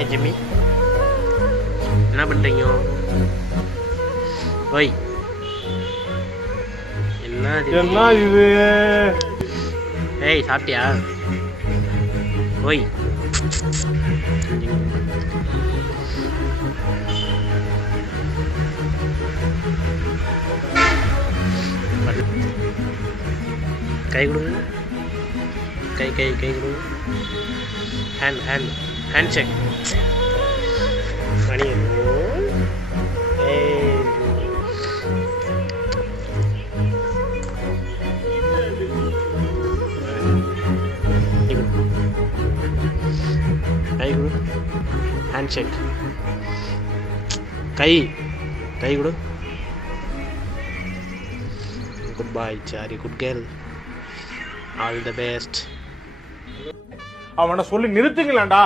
Hi Jimmy, என்ன பண்ணுறீங்க? ஓய், என்ன இது? ஏய், சாப்பிட்டியா? ஓய், கை கொடுங்க, கை கை கை கொடுங்க. Hand check. மணி கை கொடு. Hand check. கை கை கொடு. Good bye sorry, good girl, all the best. அவனை சொல்லி நிறுத்துங்களேன்டா.